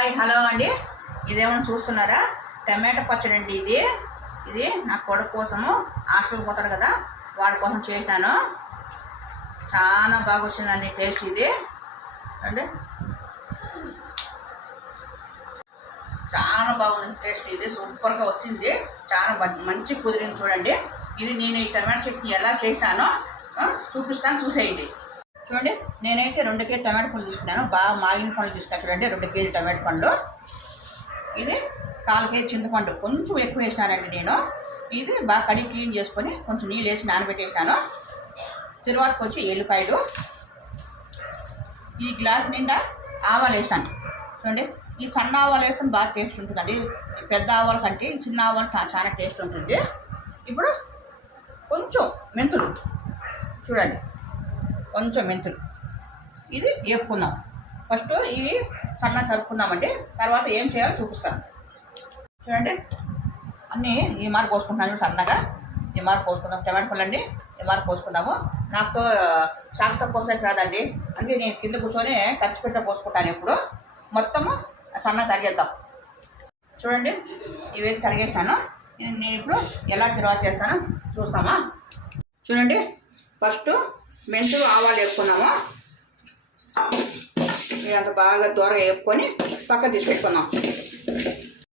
Hi hello అండి. ఇదేమన్నా చూస్తున్నారా? టమాటో పచ్చడి అండి. ఇది నా కొడుకు కోసము, హాస్టల్కి పోతాడు కదా, వాడి కోసం చేశాను. చాలా బాగా వచ్చిందండి టేస్ట్. ఇది అండి చాలా బాగుంది టేస్ట్. ఇది సూపర్గా వచ్చింది. చాలా మంచి కుదిరింది చూడండి. ఇది నేను ఈ టమాటో చట్నీ ఎలా చేస్తానో చూపిస్తాను, చూసేయండి. చూడండి, నేనైతే 2 కేజీ టమాటో పండ్లు తీసుకున్నాను. బాగా మాగిన పండ్లు తీసుకున్నాను. చూడండి, 2 కేజీ టమాటో పండ్లు. ఇది 1/4 కేజీ చింతపండు, కొంచెం ఎక్కువ వేసినానండి నేను. ఇది బాగా కడిగి క్లీన్ చేసుకొని కొంచెం నీళ్ళు వేసి నానబెట్టేసినాను. తరువాతకు వచ్చి ఎల్లిపాయలు, ఈ గ్లాస్ నిండా ఆవాలు వేసాను. చూడండి, ఈ సన్న ఆవాలు వేస్తే బాగా టేస్ట్ ఉంటుందండి. పెద్ద ఆవాల కంటే ఈ చిన్న ఆవాలు చాలా టేస్ట్ ఉంటుంది. ఇప్పుడు కొంచెం మెంతులు, చూడండి, కొంచెం మెంతులు. ఇది వేపుకుందాం. ఫస్ట్ ఇవి సన్నగా కలుపుకుందామండి. తర్వాత ఏం చేయాలో చూపిస్తాను. చూడండి, అన్నీ ఈ మారు పోసుకుంటున్నాను సన్నగా. ఈ మారు పోసుకుందాం. టమాటో పళ్ళు అండి, ఈ మారు పోసుకుందాము. నాకు చాకుతో పోసేకి రాదండి, అందుకే నేను కింద కూర్చొని ఖర్చు పెడితే పోసుకుంటాను. ఇప్పుడు మొత్తము సన్నగా తరిగేద్దాం. చూడండి, ఇవి తరిగేసాను. నేను ఇప్పుడు ఎలా తర్వాత చేస్తానో చూస్తామా. చూడండి, ఫస్ట్ మెంతులు ఆవాలు వేసుకున్నాము. ఇదంతా బాగా దూరంగా వేపుకొని పక్కకు తీసి పెట్టుకుందాం.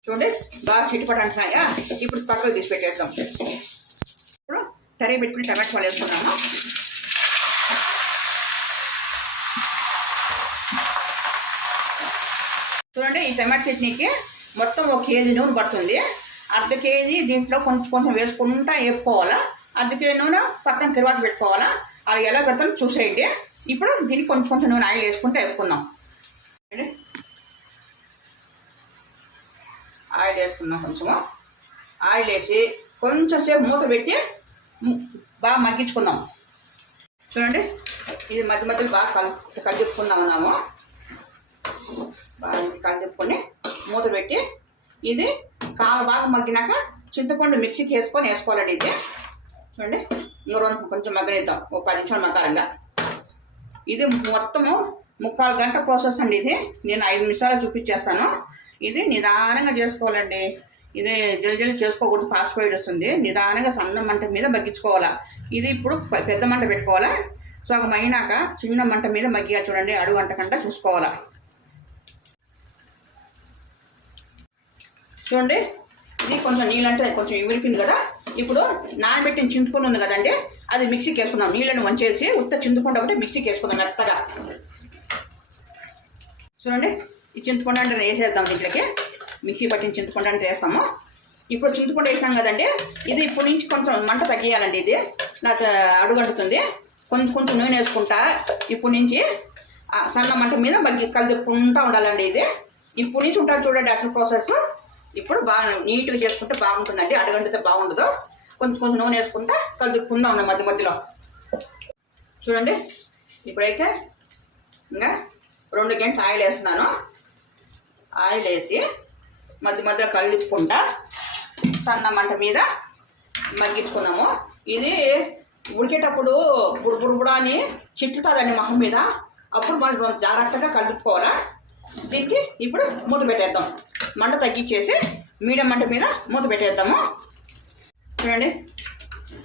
చూడండి, బాగా చిట్టుపట్టు అంటున్నాయా, ఇప్పుడు పక్కకు తీసి పెట్టేద్దాం. ఇప్పుడు తరిగి పెట్టుకుని టమాటో పళ్ళు వేసుకున్నాము. చూడండి, ఈ టమాటో చట్నీకి మొత్తం 1 కేజీ నూనె పడుతుంది. 1/2 కేజీ దీంట్లో కొంచెం కొంచెం వేసుకుంటా వేపుకోవాలా. 1/2 కేజీ నూనె పక్కన తర్వాత పెట్టుకోవాలా. అలా ఎలా పెడతానో చూసేయండి. ఇప్పుడు దీనికి కొంచెం కొంచెం నూనె ఆయిల్ వేసుకుంటే వేపుకుందాం. ఆయిల్ వేసుకుందాం. కొంచెము ఆయిల్ వేసి కొంచెం సేపు మూత పెట్టి బాగా మగ్గించుకుందాం. చూడండి, ఇది మధ్య మధ్యలో బాగా కలిపుకుందాం అన్నాము. బాగా కలిపుకొని మూత పెట్టి ఇది బాగా మగ్గినాక చింతపండు మిక్సీకి వేసుకోవాలండి. ఇది చూడండి, ఇంకో కొంచెం మగ్గనిద్దాం. ఒక 10 నిమిషాలు మగ్గాలంగా. ఇది మొత్తము 3/4 గంట ప్రాసెస్ అండి. ఇది నేను 5 నిమిషాలు చూపించేస్తాను. ఇది నిదానంగా చేసుకోవాలండి. ఇది జల్జల్ చేసుకోకూడదు, పాసిపోయి వస్తుంది. నిదానంగా సన్న మంట మీద మగ్గించుకోవాలా. ఇది ఇప్పుడు పెద్ద మంట పెట్టుకోవాలా. సగం అయినాక చిన్న మంట మీద మగ్గిగా చూడండి, అడుగు అంటకంట చూసుకోవాలా. చూడండి, ఇది కొంచెం నీళ్ళంటే కొంచెం ఇమిరిపోయింది కదా. ఇప్పుడు నానబెట్టిన చింతపండు ఉంది కదండి, అది మిక్సీకి వేసుకుందాం. నీళ్ళని వంచేసి ఉత్త చింతపండు ఒకటి మిక్సీకి వేసుకుందాం మెత్తగా. చూడండి, ఈ చింతపండు అంటే వేసేద్దాం. దీంట్లోకి మిక్సీ పట్టిన చింతపండు అంటే వేస్తాము. ఇప్పుడు చింతపండు వేసినాం కదండి, ఇది ఇప్పుడు నుంచి కొంచెం మంట తగ్గియాలండి. ఇది నాకు అడుగంటుతుంది. కొంచెం కొంచెం నూనె వేసుకుంటా ఇప్పుడు నుంచి సన్న మంట మీద కలుపుకుంటూ ఉండాలండి. ఇది ఇప్పుడు నుంచి ఉంటుంది చూడండి అసలు ప్రాసెస్. ఇప్పుడు బాగా నీట్గా చేసుకుంటే బాగుంటుందండి. అడగండితే బాగుండదు. కొంచెం కొంచెం నూనె వేసుకుంటా కలుపుకుందాం ఉన్నాం మధ్య మధ్యలో. చూడండి, ఇప్పుడైతే ఇంకా 2 గంటలు ఆయిల్ వేస్తున్నాను. ఆయిల్ వేసి మధ్య మధ్యలో కలుపుకుంటా సన్న మంట మీద మగ్గించుకుందాము. ఇది ఉడికేటప్పుడు బుడబుడా అని చిట్టుతుందండి మొహం మీద. అప్పుడు మనం జాగ్రత్తగా కలుపుకోవాలా. దీనికి ఇప్పుడు మూత పెట్టేద్దాం. మంట తగ్గించేసి మీడియం మంట మీద మూత పెట్టేద్దాము. చూడండి,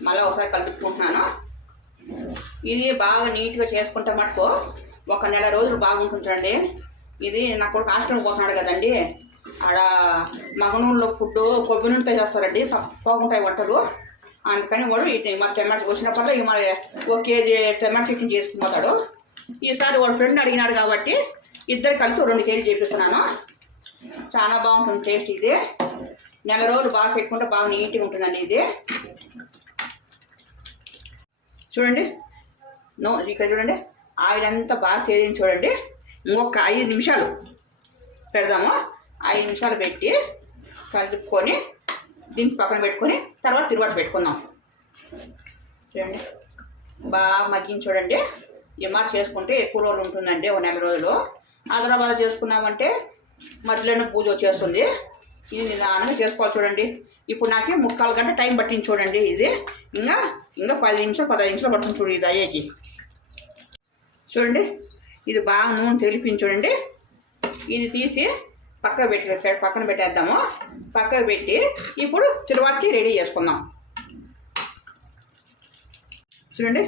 మళ్ళీ ఒకసారి కలుపుకుంటున్నాను. ఇది బాగా నీట్గా చేసుకుంటే మటుకు 1 నెల రోజులు బాగుంటుందండి. ఇది నా కొడుకు హాస్టల్కి పోతున్నాడు కదండి, ఆడ మగనూనెలో ఫుడ్ కొబ్బరి నూనెతో చేస్తారండి, పోకుంటాయి వంటలు. అందుకని వాడు మరి టమాటో వచ్చినప్పుడు ఇక మరి 1 కేజీ టమాటో చట్నీ చేసుకుని పోతాడు. ఈసారి వాడు ఫ్రెండ్ అడిగినాడు కాబట్టి ఇద్దరు కలిసి 2 కేజీలు చేపిస్తున్నాను. చాలా బాగుంటుంది టేస్ట్. ఇది నెల రోజులు బాగా పెట్టుకుంటే బాగా నీట్గా ఉంటుందండి. ఇది చూడండి, ఇక్కడ చూడండి, ఆయిల్ అంతా బాగా తేలింది చూడండి. ఇంకొక 5 నిమిషాలు పెడదాము. 5 నిమిషాలు పెట్టి కలుపుకొని దీనికి పక్కన పెట్టుకొని తర్వాత పెట్టుకుందాం. చూడండి, బాగా మగ్గించి చూడండి. ఈ మారు చేసుకుంటే ఎక్కువ రోజులు ఉంటుందండి, 1 నెల రోజులు. హైదరాబాద్ చేసుకున్నామంటే మధ్యలోనే పూజ వచ్చేస్తుంది. ఇది నిదానంగా చేసుకోవాలి. చూడండి, ఇప్పుడు నాకు 3/4 గంట టైం పట్టింది చూడండి. ఇది ఇంకా 10 నిమిషాలు 15 నిమిషాలు పడుతుంది చూడండి ఇది అయ్యేకి. చూడండి, ఇది బాగా నూనె తెలిపింది చూడండి. ఇది తీసి పక్కన పెట్టేద్దాము. పక్కకు పెట్టి ఇప్పుడు తిరువాతకి రెడీ చేసుకుందాం. చూడండి,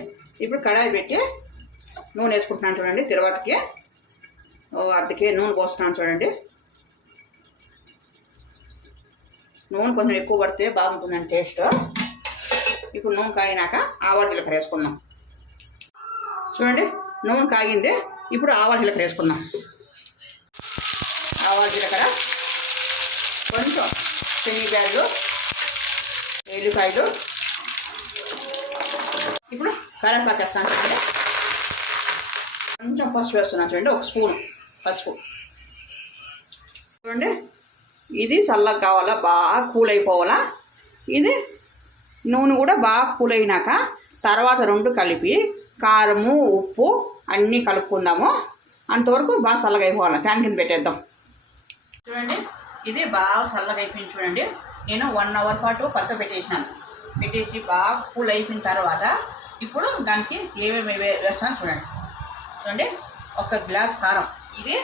ఇప్పుడు కడాయి పెట్టి నూనె వేసుకుంటున్నాను. చూడండి, తిరువాతకి అర్ధకి నూనె పోస్తున్నాను. చూడండి, నూనె కొంచెం ఎక్కువ పడితే బాగుంటుందండి టేస్ట్. ఇప్పుడు నూనె కాగినాక ఆవాల జీలకర్ర వేసుకుందాం. చూడండి, నూనె కాగింది. ఇప్పుడు ఆవాల జీలకర్ర వేసుకుందాం. ఆవాల జీలకర్ర, కొంచెం శనగబ్యాళ్ళు, ఎల్లిపాయలు, ఇప్పుడు కరివేపాకు వేస్తాను. చూడండి, కొంచెం పసుపు వేస్తున్నాను. చూడండి, 1 స్పూన్ పసుపు. చూడండి, ఇది చల్లగా కావాలా, బాగా కూల్ అయిపోవాలా. ఇది నూనె కూడా బాగా కూల్ అయినాక తర్వాత 2 కలిపి కారము ఉప్పు అన్నీ కలుపుకుందాము. అంతవరకు బాగా చల్లగా అయిపోవాలి. ఫ్యాన్ కింద పెట్టేద్దాం. చూడండి, ఇది బాగా చల్లగా అయిపోయింది. చూడండి, నేను 1 అవర్ పాటు పక్క పెట్టేసినాను. పెట్టేసి బాగా కూల్ అయిపోయిన తర్వాత ఇప్పుడు దానికి ఏమేమి వేస్తాను చూడండి. చూడండి, 1 గ్లాస్ కారం. ఇది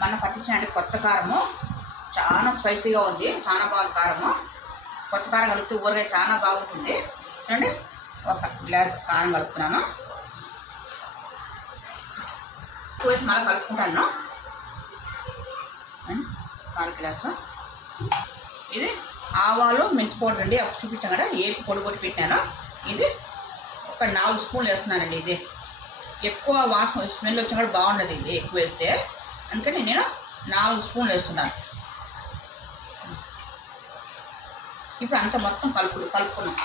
మనం పట్టించిన కొత్త కారము, చాలా స్పైసీగా ఉంది, చాలా బాగా కారము. కొత్త కారం కలిపితే ఊరగాయ చాలా బాగుంటుంది. చూడండి, 1 గ్లాస్ కారం కలుపుతున్నాను. మళ్ళీ కలుపుకుంటాను. 4 గ్లాసు. ఇది ఆవాలు మెంతి పౌడర్ అండి, అప్పుడు చూపించాను కదా, ఏపి పొడి కొట్టి పెట్టాను. ఇది 4 స్పూన్లు వేస్తున్నానండి. ఇది ఎక్కువ వాసన స్మెల్ వచ్చినా కూడా బాగుండదు. ఇది ఎక్కువ వేస్తే, అందుకని నేను 4 స్పూన్లు వేస్తున్నాను. ఇప్పుడు అంతా మొత్తం కలుపుకున్నాం.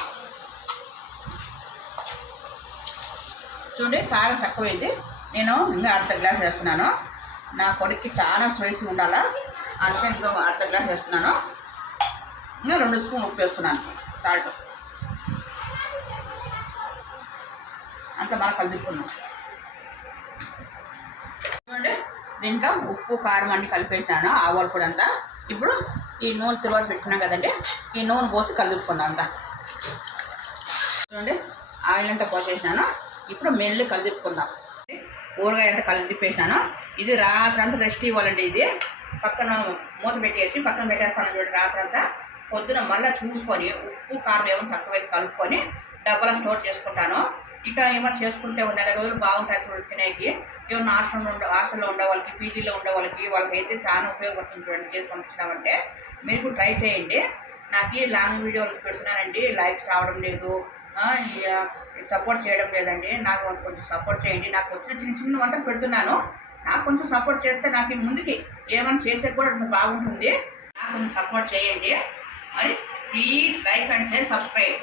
చూడండి, కారం తక్కువైంది. నేను ఇంకా 1/2 గ్లాస్ వేస్తున్నాను. నా కొడుక్కి చాలా స్పైసీ ఉండాలా, అందుకే ఇంకా 1/2 గ్లాస్ వేస్తున్నాను. ఇంకా 2 స్పూన్ ఉప్పు వేస్తున్నాను, సాల్ట్. అంతా బాగా కలుపుకున్నాం. చూడండి, దీంట్లో ఉప్పు కారం అన్నీ కలిపేసినాను, ఆవాల పొడి అంతా. ఇప్పుడు ఈ నూనె తిరువాత పెట్టుకున్నాం కదండి, ఈ నూనె పోసి కలుపుకున్నాం అంతా. చూడండి, ఆయిల్ అంతా పోసేసినాను. ఇప్పుడు మెల్లి కలిపుకుందాం. ఊరగాయ అంతా కలిపేసినాను. ఇది రాత్రంతా రెస్ట్ ఇవ్వాలండి. ఇది పక్కన మూత పెట్టేసి పక్కన పెట్టేస్తాను. చూడండి, రాత్రంతా. పొద్దున మళ్ళీ చూసుకొని ఉప్పు కారం ఏమైనా తక్కువైతే కలుపుకొని డబ్బాలో స్టోర్ చేసుకుంటాను. ఇట్లా ఏమైనా చేసుకుంటే 1 నెల రోజులు బాగుంటాయి. చూడండి, తినేకి ఏమన్నా హాస్టల్లో ఉండే వాళ్ళకి, పీజీలో ఉండే వాళ్ళకైతే చాలా ఉపయోగపడుతుంది. చూడండి, చేసి పంపించినామంటే మీరు కూడా ట్రై చేయండి. నాకు ఈ లాంగ్ వీడియోలు పెడుతున్నానండి, లైక్స్ రావడం లేదు, సపోర్ట్ చేయడం లేదండి. నాకు కొంచెం సపోర్ట్ చేయండి. నాకు వచ్చిన చిన్న వంటలు పెడుతున్నాను. నాకు కొంచెం సపోర్ట్ చేస్తే నాకు ముందుకి ఏమైనా చేసే కూడా బాగుంటుంది. నాకు కొంచెం సపోర్ట్ చేయండి. మరి please like and share, subscribe.